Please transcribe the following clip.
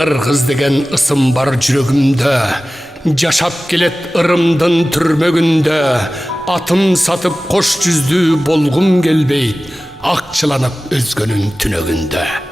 Кыргыз деген ысым бар жүрөгүмдө, жашап келет ырымдын түрмөгүндө. Атым сатып кош жүздүү болгум келбейт, акчыланып өзгөнүн түнөгүндө.